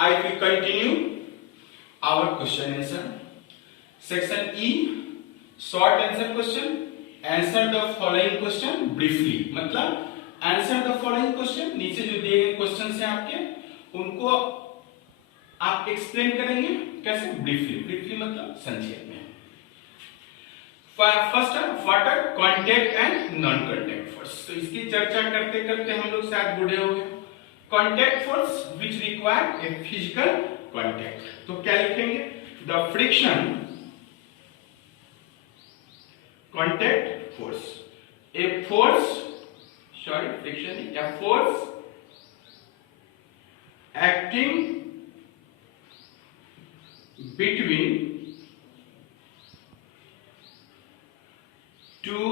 I will continue our question answer. Section E, short answer question. Answer the following question briefly. मतलब answer the following question, नीचे जो दिए गए question है आपके उनको आप एक्सप्लेन करेंगे कैसे? ब्रीफली मतलब संक्षेप में. First what are contact and non contact force. तो इसकी चर्चा करते करते हम लोग शायद बूढ़े हो गए. Contact force which require a physical contact. तो क्या लिखेंगे? The friction contact force, a force, sorry friction, a force acting between two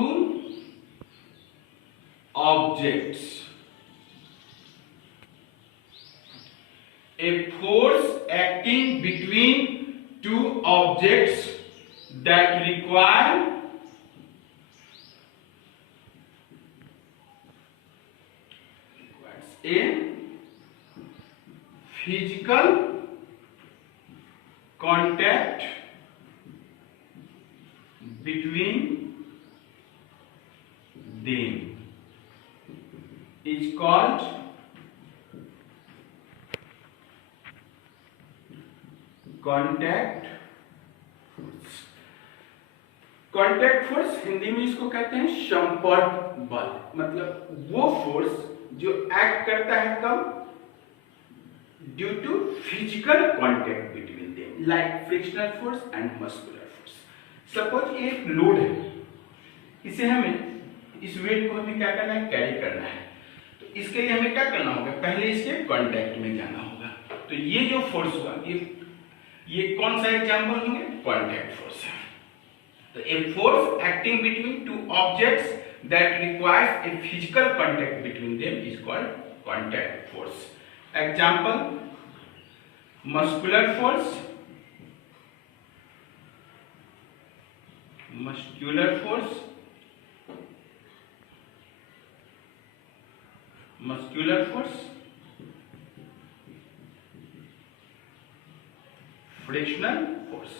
objects. A force acting between two objects that require a physical contact between them is called contact force. Contact force Hindi में इसको कहते हैं संपर्क बल. मतलब वो force जो act करता है कब? Due to physical contact between them, like frictional force and muscular force. Suppose एक लोड है, इसे हमें, इस वेट को हमें क्या करना है? कैरी करना है. तो इसके लिए हमें क्या करना होगा? पहले इसके कांटेक्ट में जाना होगा. तो ये जो फोर्स हुआ, ये कौन सा एग्जांपल होंगे? कांटेक्ट फोर्स है. तो a force acting between two objects that requires a physical contact between them is called contact force. Example, muscular force, frictional force.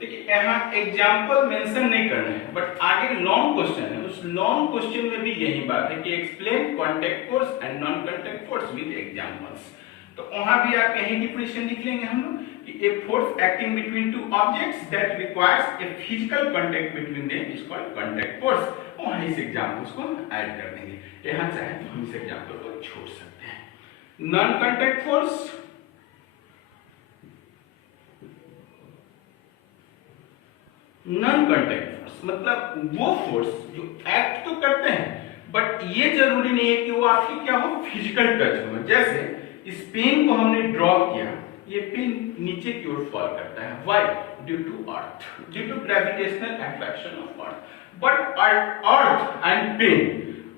देखिए यहाँ एग्जाम्पल मेंशन नहीं करना है, बट आगे लॉन्ग क्वेश्चन है, उस लॉन्ग क्वेश्चन में भी यही बात है कि explain contact force and non contact force with examples. तो वहां भी आप यही डिफिनेशन लिख लेंगे हम लोग कि a force acting between two objects that requires a physical contact between them is called contact force. वहां इस एग्जांपल्स को ऐड कर देंगे. यहाँ चाहे तो हम इस एग्जांपल को छोड़ सकते हैं. Non contact force, non contact force मतलब वो फोर्स जो एक्ट तो करते हैं बट ये जरूरी नहीं है कि वो आपकी क्या हो? फिजिकल टच हो. जैसे इस पेन को हमने ड्रॉ किया, ये पेन नीचे की ओर फॉल करता है. Why? Due to earth, due to gravitational attraction of earth. But earth and pen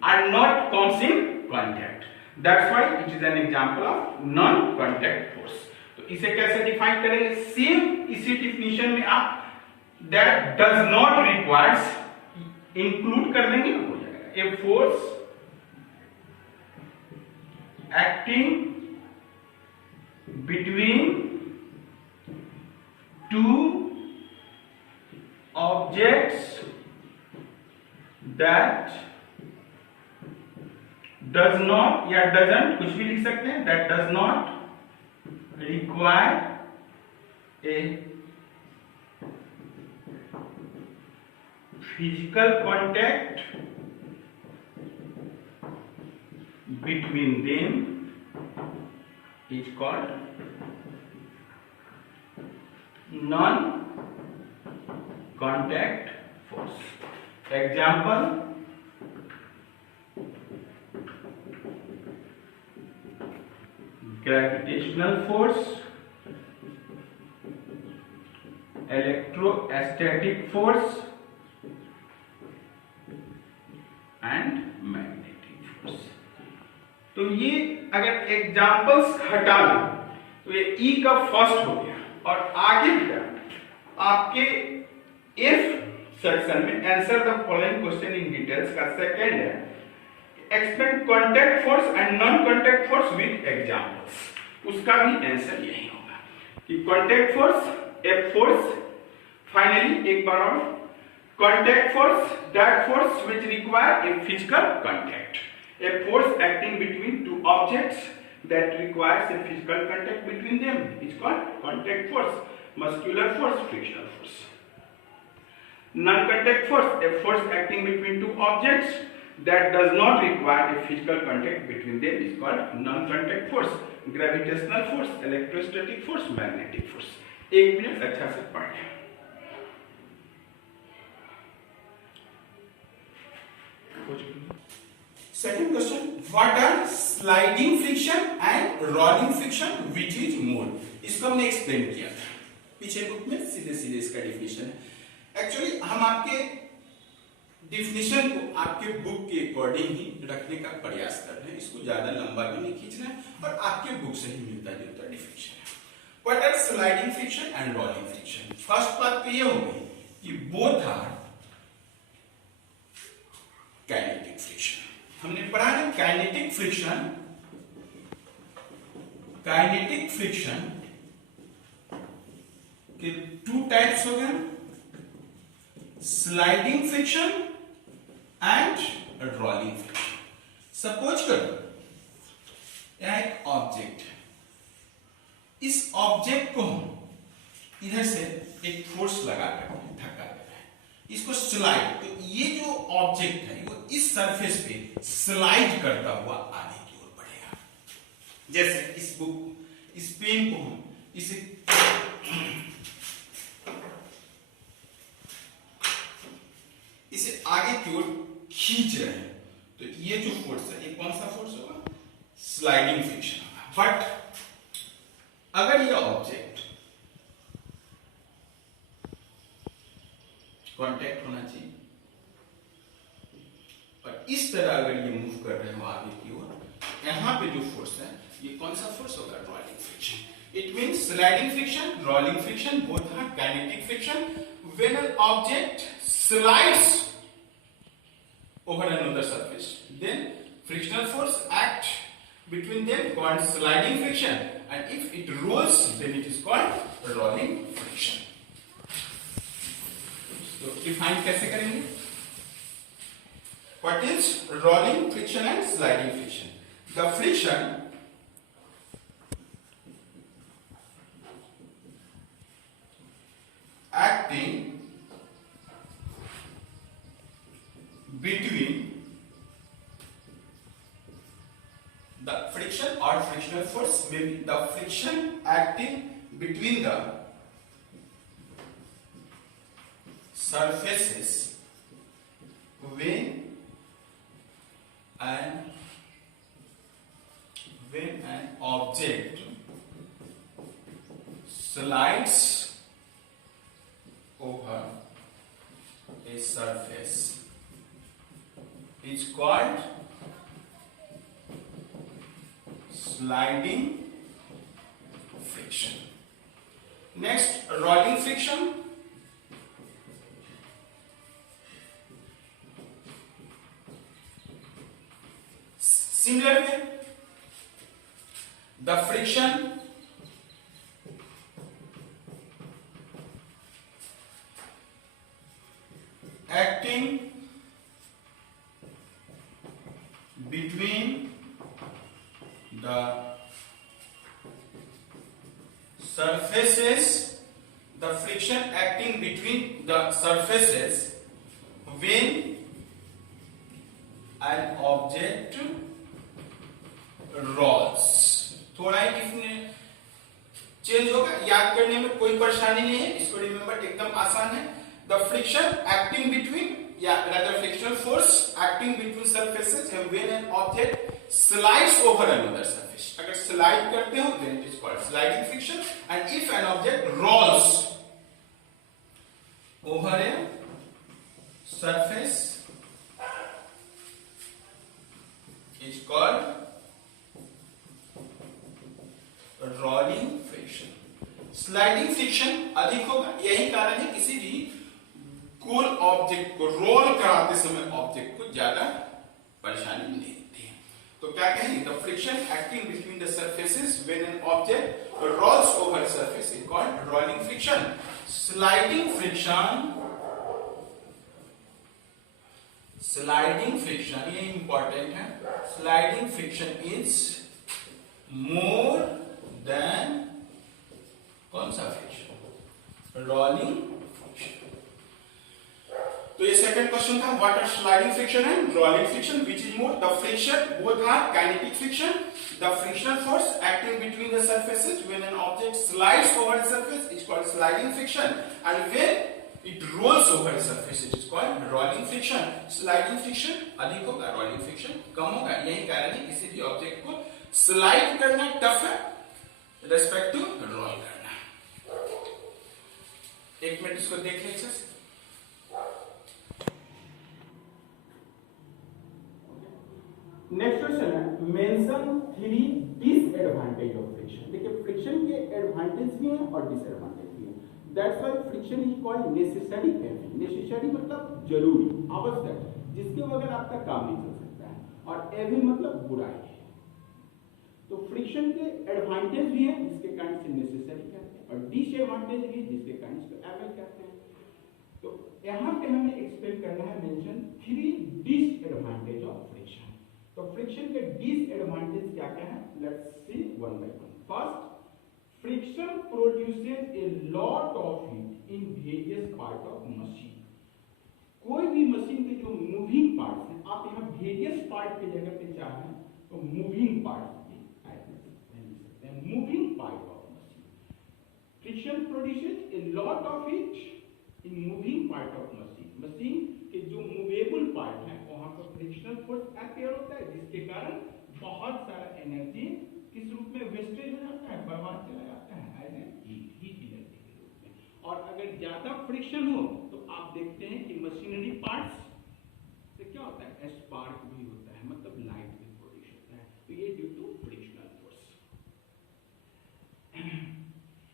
are not comes in contact. That's why it is an example of non contact force. तो इसे कैसे define करेंगे? Same इसी definition में आप that does not requires include कर देंगे, हो जाएगा. A force acting between two objects that does not या doesn't, कुछ भी लिख सकते हैं, that does not require a physical contact between them is called non-contact force. Example, gravitational force, electrostatic force and magnetic force. तो ये अगर examples हटा लो तो ये ई का फर्स्ट हो गया. और आगे क्या आपके इफ सेक्शन में answer the following question in details का सेकंड है explain contact force and non contact force with examples. उसका भी आंसर यही होगा कि contact force a force, finally एक बार और, contact force, that force which require a physical contact, a force acting between two objects that requires a physical contact between them is called contact force. Muscular force, frictional force. Non-contact force, a force acting between two objects that does not require a physical contact between them is called non-contact force. Gravitational force, electrostatic force, magnetic force. एक minute अच्छा से पढ़ें। Second question, what are sliding friction and rolling friction, which is more? इसको हमने explain किया था पीछे book में, सीधे सीधे इसका डेफिनेशन है। एक्चुअली हम आपके डेफिनेशन को आपके बुक के अकॉर्डिंग ही रखने का प्रयास कर रहे हैं, इसको ज्यादा लंबा भी नहीं खींचना है और आपके बुक से ही मिलता जुलता डेफिनेशन है। What are sliding friction and rolling friction? First बात तो ये होगी कि बोथ आर काइनेटिक फ्रिक्शन। हमने पढ़ा है काइनेटिक फ्रिक्शन के टू टाइप्स हो गए, sliding friction and rolling friction. Suppose करो यह एक ऑब्जेक्ट है, इस ऑब्जेक्ट को हम इधर से एक फोर्स लगा कर धक्का दे रहे हैं, इसको स्लाइड, तो ये जो ऑब्जेक्ट है वो इस सरफेस पे स्लाइड करता हुआ आगे की ओर बढ़ेगा। जैसे इस पेन को हम इसे आगे की ओर खींच रहे हैं, तो ये जो फोर्स है ये कौन सा फोर्स होगा? स्लाइडिंग फ्रिक्शन होगा। बट अगर ये ऑब्जेक्ट कांटेक्ट होना चाहिए और इस तरह अगर ये मूव कर रहे हो आगे की ओर, यहां पे जो फोर्स है ये कौन सा फोर्स होगा? Rolling friction. It means sliding friction, rolling friction both are kinetic friction. When an object slides over another surface, then frictional force act between them called sliding friction, and if it rolls then it is called rolling friction. So define कैसे करेंगे? What is rolling friction and sliding friction? The friction acting between the friction or frictional force may be the friction acting between the surfaces when an object slides over a surface is called sliding friction. Next, rolling friction. Similar way, the friction acting between the surfaces, the friction acting between the surfaces when an object rolls. थोड़ा ही इसमें change होगा, याद करने में कोई परेशानी नहीं है, इसको रिमेंबर एकदम आसान है। The friction acting between, rather frictional force acting between surfaces when an object slides over another surface. अगर slide करते हो then it is called sliding friction, and if an object rolls over a surface is called rolling friction. Sliding friction अधिक होगा, यही कारण है किसी भी गोल ऑब्जेक्ट को रोल कराते समय ऑब्जेक्ट को ज्यादा परेशानी नहीं होती है। तो क्या कहेंगे, the friction acting between the surfaces when an object rolls over surface is called rolling friction. Sliding friction ये इंपॉर्टेंट है. Sliding friction is more than कौन सा फ्रिक्शन, रोलिंग फ्रिक्शन. तो ये सेकंड क्वेश्चन था, what are sliding friction and rolling friction, which is more. The friction both are kinetic friction. The frictional force acting between the surfaces when an object slides over a surface is called sliding friction, and when it rolls over a surface it is called rolling friction. Sliding friction अधिक होगा, rolling friction कम होगा. यही कारण है किसी भी object को slide करना टफ है रेस्पेक्ट टू रोल करना. एक मिनट इसको देख लीजिए. नेक्स्ट क्वेश्चन है, मेंशन 3 डिसएडवांटेज ऑफ फ्रिक्शन. देखिए फ्रिक्शन के एडवांटेज भी हैं और डिसएडवांटेज भी हैं. That's why friction is called necessary evil. Necessary मतलब जरूरी, आवश्यक, जिसके बगैर आपका काम नहीं चल सकता है. और एविल मतलब बुराई. तो फ्रिक्शन के एडवांटेज भी हैं जिसके कारण से नेसेसरी कहते हैं, और डिसएडवांटेज भी जिसके कारण से एविल कहते हैं. तो यहाँ पे हमें एक्सप्लेन करना है, मेंशन 3 डिसएडवांटेज ऑफ फ्रिक्शन. तो फ्रिक्शन के डिसएडवांटेज क्या क्या है, let's see one by one. First, friction produces a lot of heat in various part of machine. कोई भी मशीन के जो मूविंग पार्ट्स हैं, आप यहाँ वेरियस पार्ट की जगह पे चाहें तो moving part moving part of machine. Friction produces a lot of heat in moving part of machine. Machine के जो मूवेबल पार्ट है वहां पर फ्रिक्शनल फोर्स अपेयर होता है, जिसके कारण बहुत सारा एनर्जी किस रूप में वेस्टेज हो जाता है, बर्बाद चला जाता है एज ए हीट एनर्जी के रूप में. और अगर ज्यादा फ्रिक्शन हो तो आप देखते हैं कि मशीनरी पार्ट्स से क्या होता है, स्पार्क भी होता है, मतलब लाइट भी प्रोड्यूस होता है. तो ये ड्यू टू फ्रिक्शनल फोर्स.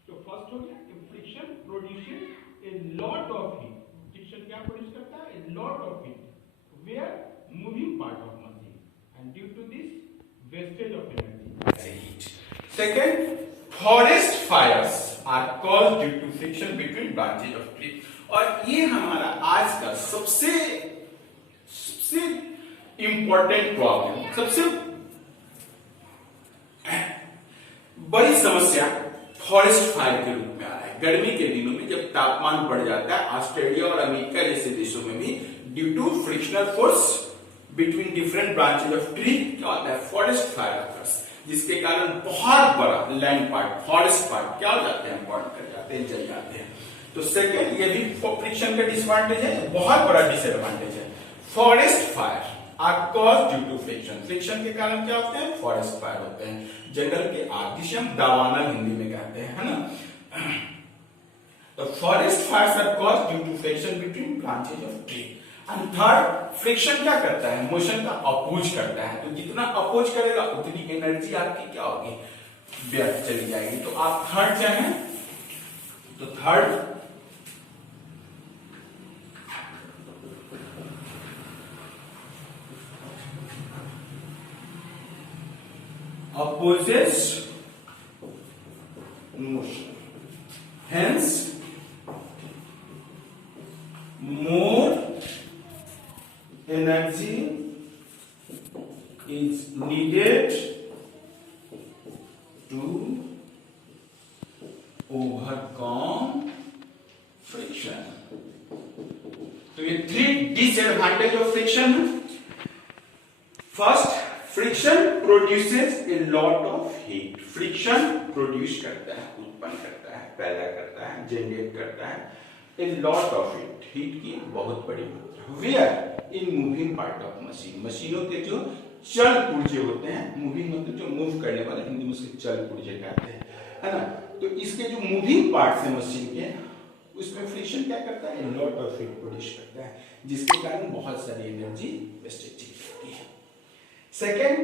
तो फर्स्ट हो गया कि friction produces a lot of heat. Friction क्या प्रोड्यूस करता है, a lot of heat where moving part of machine, and due to this wastage of energy heat. Second, forest fires are caused due to friction between branches of tree. और ये हमारा आज का सबसे important problem, सबसे बड़ी समस्या forest fire के रूप में आ रहा है. गर्मी के दिनों में जब तापमान बढ़ जाता है, ऑस्ट्रेलिया और अमेरिका जैसे देशों में भी due to frictional force between different branches of tree क्या होता है, फॉरेस्ट फायर अकर्स, जिसके कारण बहुत बड़ा लैंड पार्ट, फॉरेस्ट पार्ट क्या हो जाते हैं, बर्न कर जाते हैं, जल जाते हैं. तो सेकेंड, ये भी फ्रिक्शन का डिसएडवांटेज है, बहुत बड़ा डिसएडवांटेज है. Forest fire are caused due to friction. Friction के कारण क्या होते हैं, फॉरेस्ट फायर होते हैं, जंगल के आग, जिसे हम दावानल हिंदी में कहते हैं, है ना. तो forest fires are caused due to friction between branches of tree. And third, friction क्या करता है, मोशन का अपोज करता है. तो जितना अपोज करेगा उतनी एनर्जी आपकी क्या होगी, व्यर्थ चली जाएगी. तो आप थर्ड चाहें तो third, opposes motion, hence more energy is needed to overcome friction. तो ये 3 डिसएडवांटेज ऑफ फ्रिक्शन है. First, friction produces a lot of heat. Friction produce करता है, उत्पन्न करता है, पैदा करता है, जनरेट करता है a lot of heat. Heat की बहुत बड़ी मात्रा. Where in moving part of machine. मशीनों के जो चल पुर्जे होते हैं, मूविंग मतलब जो मूव करने वाले, हिंदी में उसके चल पुर्जे कहते हैं, है ना. तो इसके जो मूविंग पार्ट्स हैं मशीन के, उसमें फ्रिक्शन क्या करता है, a lot of heat produce करता है, जिसके कारण बहुत सारी एनर्जी वेस्टेज होती है. Second,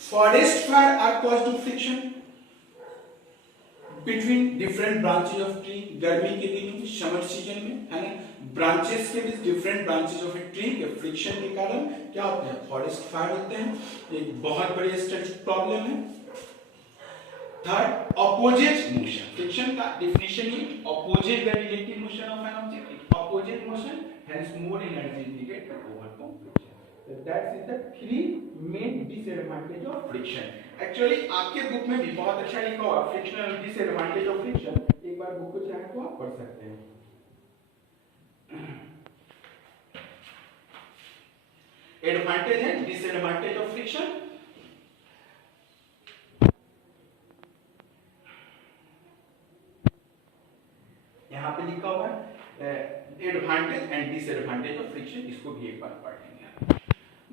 forest fire are caused to friction. Between different branches of tree, गर्मी के दिनों में, समर सीजन में, है ना, ब्रांचेस के बीच, different branches of a tree के फ्रिक्शन के कारण क्या होते हैं, फॉरेस्ट फायर होते हैं। एक बहुत बड़ी स्टैटिक प्रॉब्लम है। Third, opposite motion. फ्रिक्शन का डिफिनेशन ही opposite the relative motion of an object, opposite motion, hence more energy is needed to overcome friction. So that is the three main disadvantage of friction. Actually आपके book में भी बहुत अच्छा लिखा हुआ frictional disadvantage of friction. एक बार book को चाहे तो आप पढ़ सकते हैं। एडवांटेज है, डिसएडवांटेज ऑफ फ्रिक्शन। यहाँ पे लिखा हुआ है advantage and disadvantage of friction, इसको भी एक बार पढ़ लेंगे।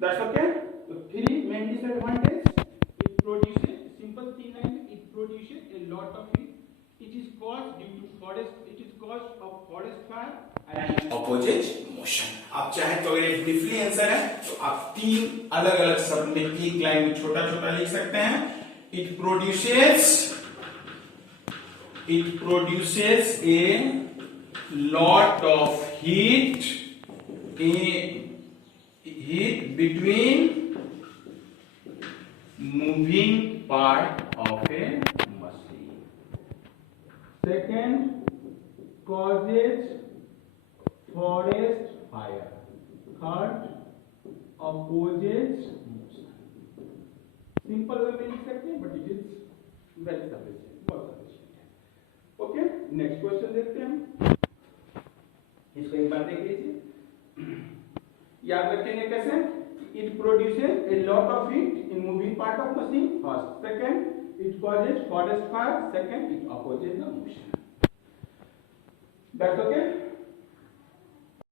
That's okay. So three main disadvantages. It produces, simple thing like it produces a lot of heat. It is caused due to forest. It is caused of forest fire and opposite motion. आप चाहे तो ये briefly answer है, तो आप तीन अलग अलग शब्द में एक लाइन में छोटा छोटा लिख सकते हैं। It produces a lot of heat between moving part of a machine. Second, causes forest fire. Third, opposes motion. Simple way में लिख सकते हैं, but it is very sufficient, बहुत sufficient है। Okay, next question देखते हैं हम। इसको एक बार देख लीजिए। याद रखेंगे कैसे? It produces a lot of heat in moving part of machine. First, second, it causes forest fire. Second, it opposes the motion. That's okay.